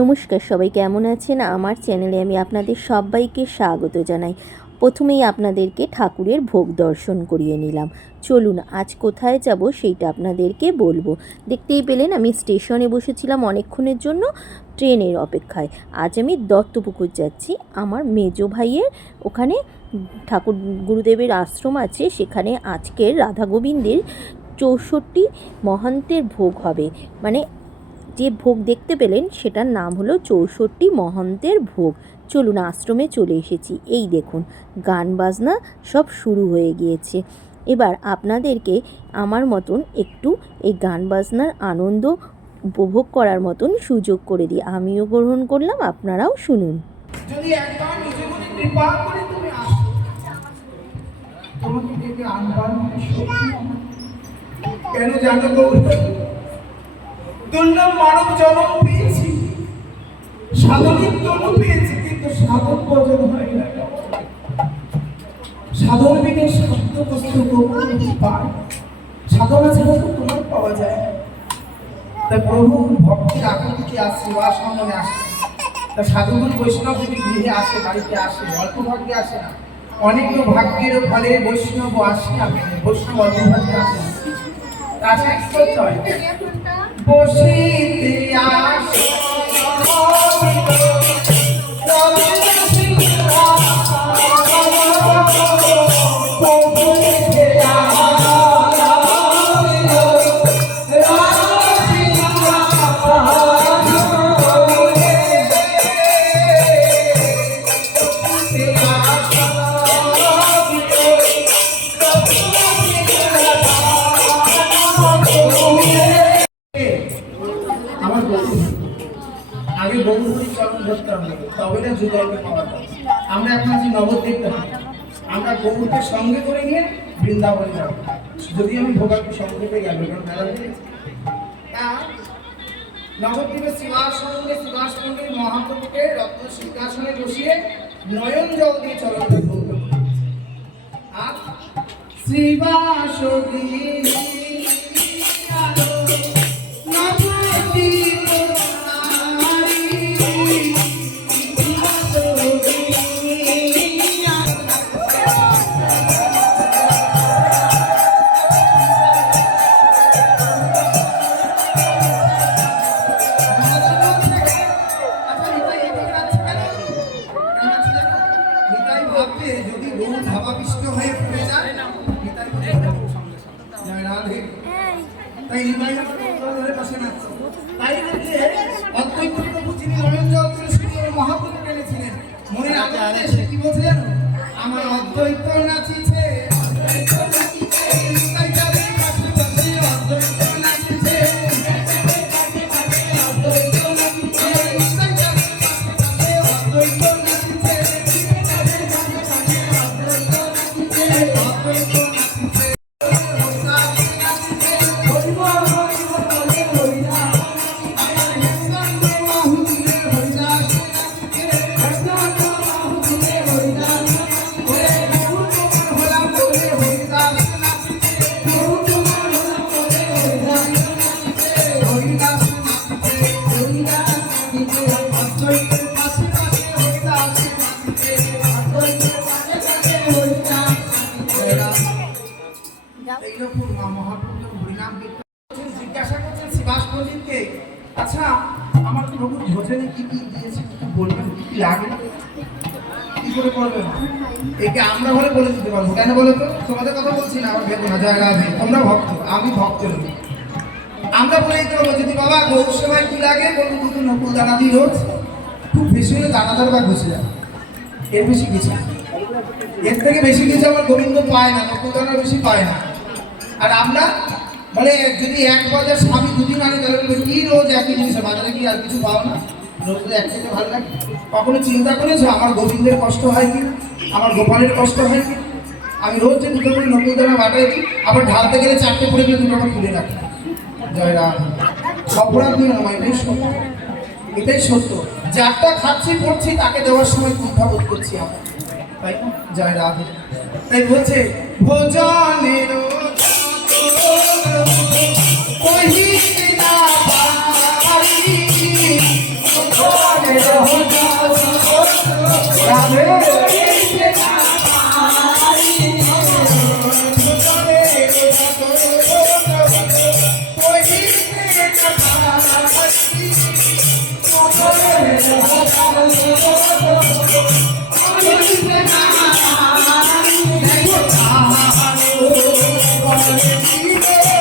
নমস্কার, সবাই কেমন আছেন? আমার চ্যানেলে আমি আপনাদের সবাইকে স্বাগত জানাই। প্রথমেই আপনাদেরকে ঠাকুরের ভোগ দর্শন করিয়ে নিলাম। চলুন আজ কোথায় যাব সেইটা আপনাদেরকে বলবো। দেখতেই পেলেন আমি স্টেশনে বসেছিলাম অনেকক্ষণের জন্য ট্রেনের অপেক্ষায়। আজ আমি দত্তপুকুর যাচ্ছি। আমার মেজো ভাইয়ের ওখানে ঠাকুর গুরুদেবের আশ্রম আছে, সেখানে আজকের রাধা গোবিন্দের 64 মহান্তের ভোগ হবে। মানে যে ভোগ দেখতে পেলেন সেটার নাম হলো 64 মহন্তের ভোগ। চলুন আশ্রমে চলে এসেছি। এই দেখুন গান বাজনা সব শুরু হয়ে গিয়েছে। এবার আপনাদেরকে আমার মতন একটু এই গান বাজনার আনন্দ উপভোগ করার মতন সুযোগ করে দিই। আমিও গ্রহণ করলাম, আপনারাও শুনুন। যদি একবার নিজে মনে কৃপা করে তুমি আসো, তোমাকে ডেকে আনবার কেন জানো গৌরী? দুর্লভ মানব জন্ম পেয়েছি, সাধনের জন্ম পেয়েছি, কিন্তু সাধন ভজন হয় না। সাধন বিনে শব্দ বস্তু পায়, সাধনা ছাড়া তো তোমার পাওয়া যায়। তাই প্রভু ভক্তির আকৃতিতে আসছে বা সামনে আসে। তা সাধুগুরু বৈষ্ণব যদি গৃহে আসে, বাড়িতে আসে, অল্প ভাগ্যে আসে না। অনেক ভাগ্যের ফলে বৈষ্ণব আসে, আমি বৈষ্ণব অল্প ভাগ্যে আসে না। তাছাড়া কি করতে হয়? বসিতে আসে আগে গৌরহরি চরণ ধরতে হবে, তবে না যুগলকে পাওয়া যায়। আমরা এখন আছি নবদ্বীপে, আমরা গৌরকে সঙ্গে করে নিয়ে বৃন্দাবনে যাব। যদি আমি ভোগাকে সঙ্গে পেয়ে গেল, কারণ মেলা নবদ্বীপে শিবাসনে মহাপ্রভুকে রত্ন সিংহাসনে বসিয়ে নয়ন জল দিয়ে চরণ ধরব। আর শ্রীবাসী যদি গরু ভাবাবিষ্ট হয়ে পড়ে যায়, তাই ধরে বসে না। তাই অদ্বৈত প্রভু যিনি নয়ন জল করে মহাপ্রভু টেনেছিলেন, মনে আনন্দে সে কি বলছিলেন? আমার অদ্বৈত নাচিছে, জিজ্ঞাসা করছেন শিবাসপন্ডিতকে, আচ্ছা আমার প্রভু ভোজনে কি কি দিয়েছে একটু বলবেন, কি কি লাগে? কি করে বলবেন? একে আমরা হলে বলে দিতে পারবো। কেন বলো তো? তোমাদের কথা বলছি না, আমার ভেবো না, জয় রাধে। তোমরা ভক্ত, আমি ভক্ত নই। আমরা বলে দিতে পারবো, যদি বাবা গৌর সেবায় কি লাগে বলবো, দুটো নকুল দানা দিই রোজ, খুব বেশি হলে দানাদার বা ঘুষে যায়, এর বেশি কিছু, এর থেকে বেশি কিছু আমার গোবিন্দ পায় না, নকুল দানা বেশি পায় না। আর আমরা মানে যদি এক বাজার স্বামী দুদিন আনে, তাহলে বলবে কি রোজ একই জিনিস, বাজারে কি আর কিছু পাও না? রোজ এক থেকে ভালো লাগে? কখনো চিন্তা করেছো আমার গোবিন্দের কষ্ট হয় কি? আমার গোপালের কষ্ট হয় কি? আমি রোজ যে দুটো করে নকুল দানা বাটাইছি, আবার ঢালতে গেলে চারটে পড়ে গেলে দুটো আমার খুলে রাখি। জয় রাম। অপরাধ নয় আমার, এটাই সত্য, এটাই সত্য। যারটা খাচ্ছি পড়ছি তাকে দেওয়ার সময় কুণ্ঠাবোধ করছি আমরা, তাই না? জয় রাধে। তাই বলছে ভোজনের কহিতে না পারি, ভোজনের রাধে কহিতে না পারি, ভোজনের কহিতে না পারি,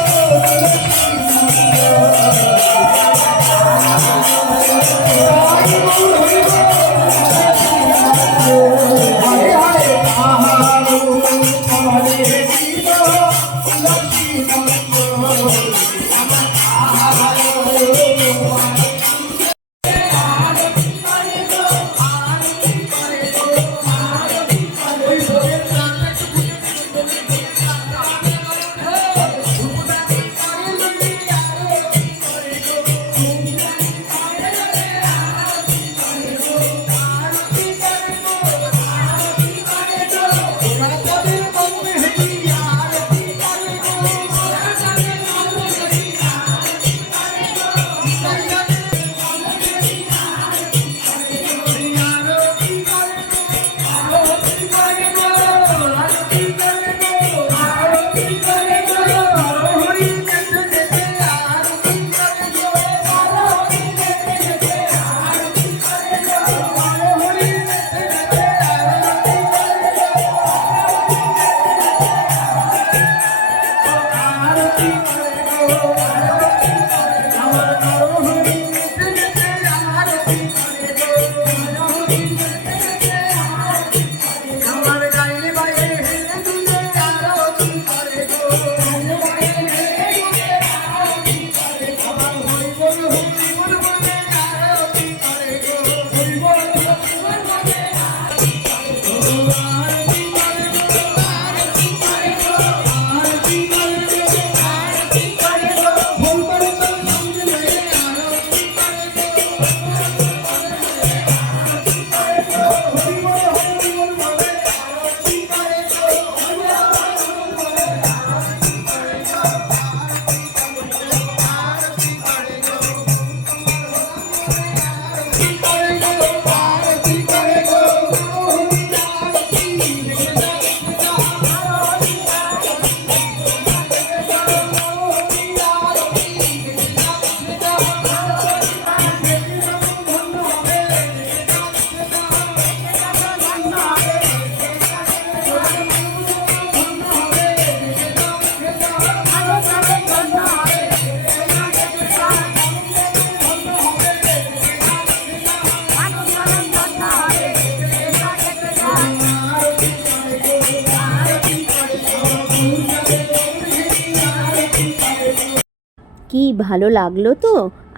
কি ভালো লাগলো তো?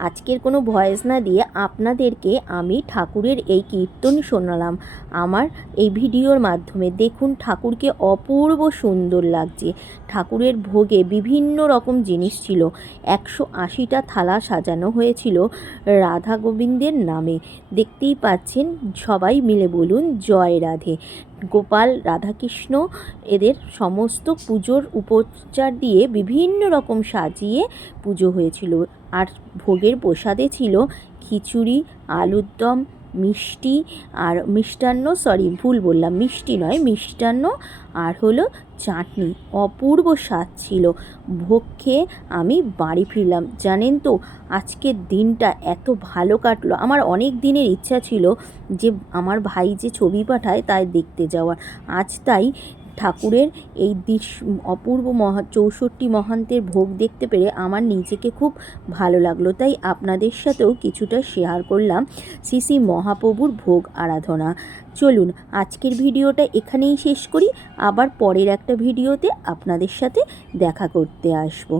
আজকের কোনো ভয়েস না দিয়ে আপনাদেরকে আমি ঠাকুরের এই কীর্তন শোনালাম আমার এই ভিডিওর মাধ্যমে। দেখুন ঠাকুরকে অপূর্ব সুন্দর লাগছে। ঠাকুরের ভোগে বিভিন্ন রকম জিনিস ছিল, 180টা থালা সাজানো হয়েছিল রাধা গোবিন্দের নামে। দেখতেই পাচ্ছেন, সবাই মিলে বলুন জয় রাধে। গোপাল, রাধাকৃষ্ণ এদের সমস্ত পুজোর উপচার দিয়ে বিভিন্ন রকম সাজিয়ে পুজো হয়েছিল। আর ভোগের প্রসাদে ছিল খিচুড়ি, আলুর দম, মিষ্টি আর মিষ্টান্ন, ভুল বললাম, মিষ্টি নয় মিষ্টান্ন, আর হলো চাটনি। অপূর্ব স্বাদ ছিল। ভোগ খেয়ে আমি বাড়ি ফিরলাম। জানেন তো, আজকের দিনটা এত ভালো কাটলো। আমার অনেক দিনের ইচ্ছা ছিল যে আমার ভাই যে ছবি পাঠায় তাই দেখতে যাওয়ার। আজ তাই ঠাকুরের এই অপূর্ব 64 মহান্তের ভোগ দেখতে পেরে আমার নিজেকে খুব ভালো লাগলো। তাই আপনাদের সাথেও কিছুটা শেয়ার করলাম শ্রী শ্রী মহাপ্রভুর ভোগ আরাধনা। চলুন আজকের ভিডিওটা এখানেই শেষ করি। আবার পরের একটা ভিডিওতে আপনাদের সাথে দেখা করতে আসবো।